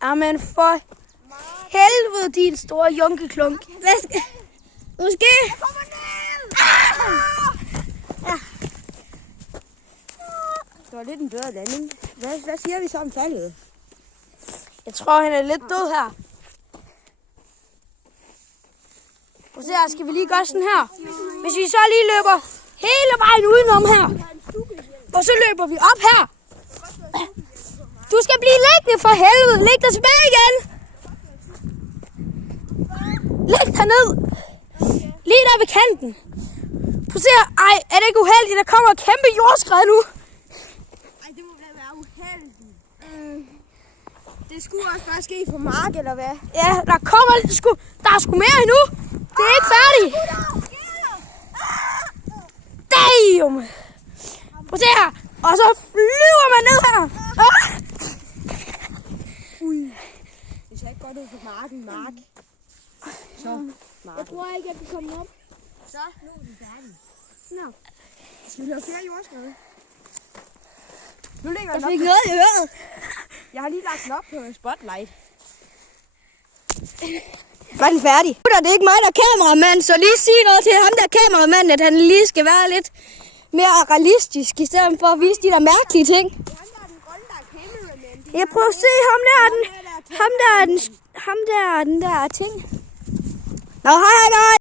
Amen, for helvede, din store junkeklunk. Hvad skal... Måske... Jeg kommer ned! Ja. Det var lidt en bedre landing. Hvad siger vi så om faldet? Jeg tror, han er lidt død her. Og så skal vi lige gøre sådan her. Hvis vi så lige løber hele vejen udenom her. Og så løber vi op her. Du skal blive liggende for helvede. Læg dig tilbage igen. Læg dig ned. Lige der ved kanten. Du ser, ej, er det ikke uheldigt? Der kommer et kæmpe jordskred nu. Ej, det må være uheldigt. Det skulle også bare ske for Mark, eller hvad? Ja, der er sgu mere endnu. Det er ikke færdigt. Damn. Prøv at se her. Og så flyver man ned her. Det ser ikke godt ud på marken, Mark. Så, Mark. Jeg tror ikke, jeg kan komme op. Så, nu er den færdig. Nå. Skal vi have flere jordskred? Nu lægger Jeg den op. fik noget i øret. Jeg har lige lagt den op på Spotlight. Var den færdig? Det er ikke mig, der er kameramand, så lige sig noget til ham, der er kameramand, at han lige skal være lidt mere realistisk, i stedet for at vise de der mærkelige ting. Han der er den grønne, der er cameraman. Jeg prøver at se ham der, ham der er den der ting. Nå, hej guys.